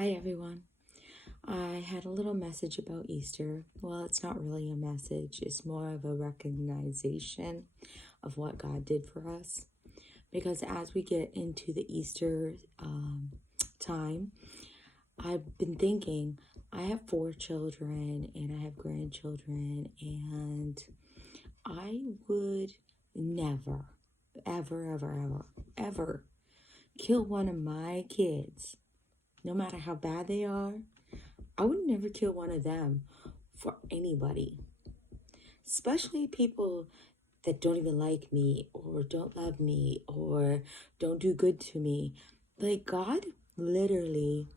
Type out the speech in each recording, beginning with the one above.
Hi everyone. I had a little message about Easter. Well, it's not really a message, it's more of a recognition of what God did for us. Because as we get into the Easter time, I've been thinking I have 4 children and I have grandchildren, and I would never, ever kill one of my kids, no matter how bad they are. I would never kill one of them for anybody, especially people that don't even like me or don't love me or don't do good to me. Like, God literally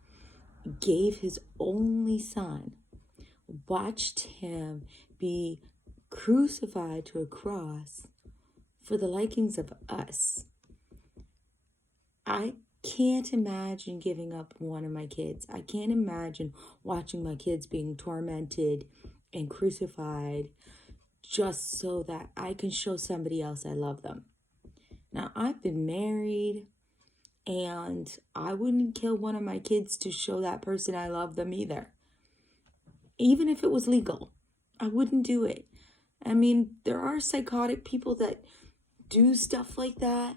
gave his only son, watched him be crucified to a cross for the likings of us. I can't imagine giving up one of my kids. I can't imagine watching my kids being tormented and crucified just so that I can show somebody else I love them. Now, I've been married, and I wouldn't kill one of my kids to show that person I love them either. Even if it was legal, I wouldn't do it. I mean, there are psychotic people that do stuff like that,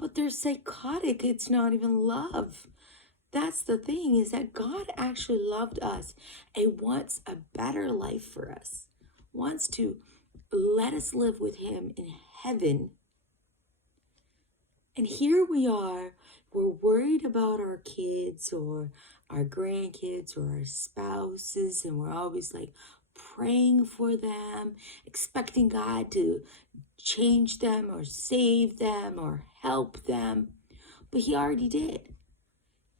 but they're psychotic. It's not even love. That's the thing, is that God actually loved us and wants a better life for us, wants to let us live with him in heaven. And here we are, we're worried about our kids or our grandkids or our spouses, and we're always like praying for them, expecting God to change them or save them or help them. But he already did.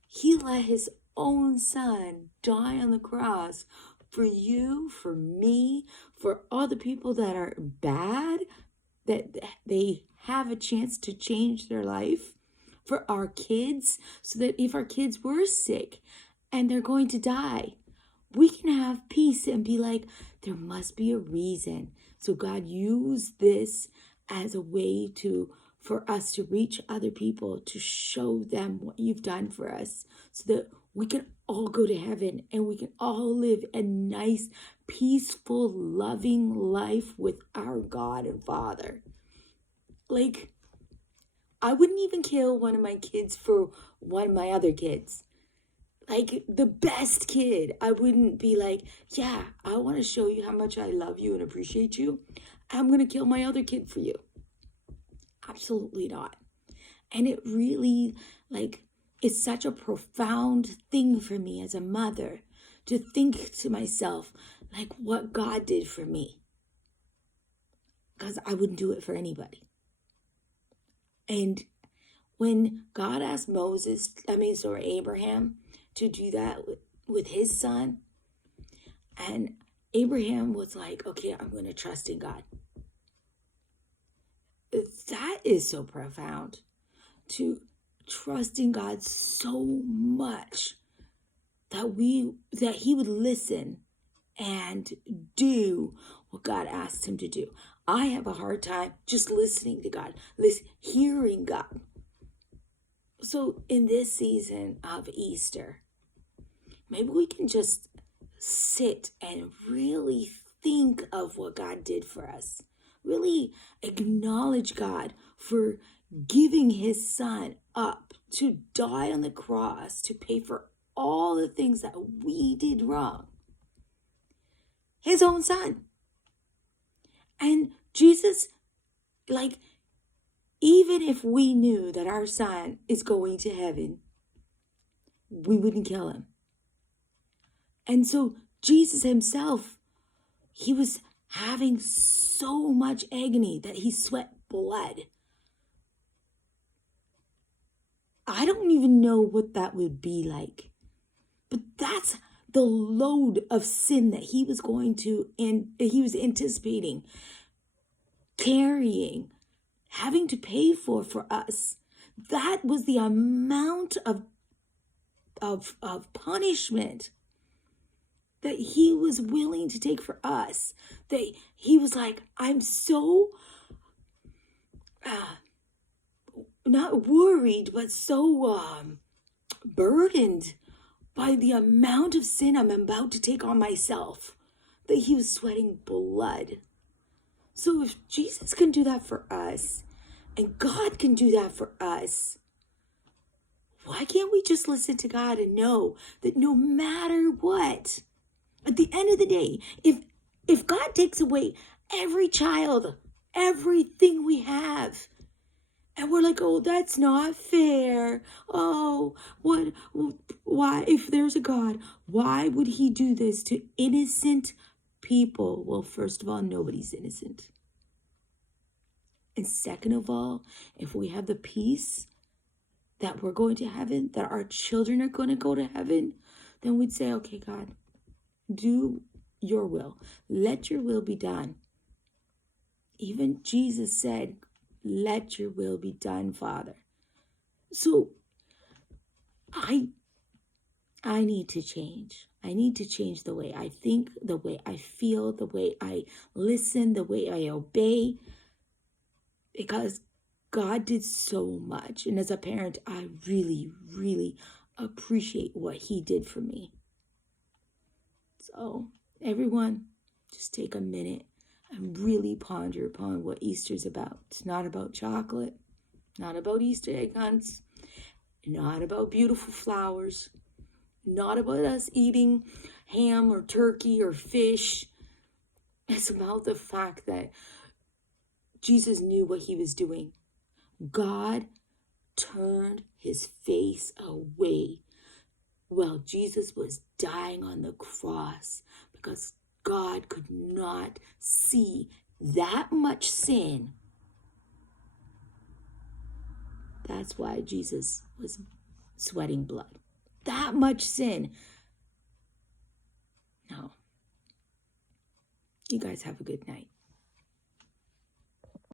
He let his own son die on the cross for you, for me, for all the people that are bad, that they have a chance to change their life, for our kids, so that if our kids were sick and they're going to die, we can have peace and be like, there must be a reason. So God used this as a way for us to reach other people, to show them what you've done for us, so that we can all go to heaven and we can all live a nice, peaceful, loving life with our God and Father. Like, I wouldn't even kill one of my kids for one of my other kids. Like, the best kid, I wouldn't be like, yeah, I want to show you how much I love you and appreciate you. I'm going to kill my other kid for you. Absolutely not. And it really, like, it's such a profound thing for me as a mother to think to myself, like, what God did for me. Because I wouldn't do it for anybody. And when God asked Abraham to do that with his son, and Abraham was like, okay, I'm going to trust in God. That is so profound, to trust in God so much that he would listen and do what God asked him to do. I have a hard time just listening to God, hearing God. So in this season of Easter, maybe we can just sit and really think of what God did for us. Really acknowledge God for giving his son up to die on the cross to pay for all the things that we did wrong. His own son. And Jesus, like, even if we knew that our son is going to heaven, we wouldn't kill him. And so Jesus himself, he was having so much agony that he sweat blood. I don't even know what that would be like. But that's the load of sin that he was he was anticipating, carrying, having to pay for us. That was the amount of punishment that he was willing to take for us. That he was like, I'm so not worried, but so burdened by the amount of sin I'm about to take on myself, that he was sweating blood. So if Jesus can do that for us, and God can do that for us, why can't we just listen to God and know that no matter what, at the end of the day, if God takes away every child, everything we have, and we're like, oh, that's not fair. Oh, why, if there's a God, why would he do this to innocent people? Well, first of all, nobody's innocent. And second of all, if we have the peace that we're going to heaven, that our children are going to go to heaven, then we'd say, okay, God, do your will. Let your will be done. Even Jesus said, let your will be done, Father. So I need to change. I need to change the way I think, the way I feel, the way I listen, the way I obey, because God did so much. And as a parent, I really, really appreciate what he did for me. So everyone, just take a minute and really ponder upon what Easter's about. It's not about chocolate, not about Easter egg hunts, not about beautiful flowers, not about us eating ham or turkey or fish. It's about the fact that Jesus knew what he was doing. God turned his face away while Jesus was dying on the cross because God could not see that much sin. That's why Jesus was sweating blood. That much sin. No. You guys have a good night.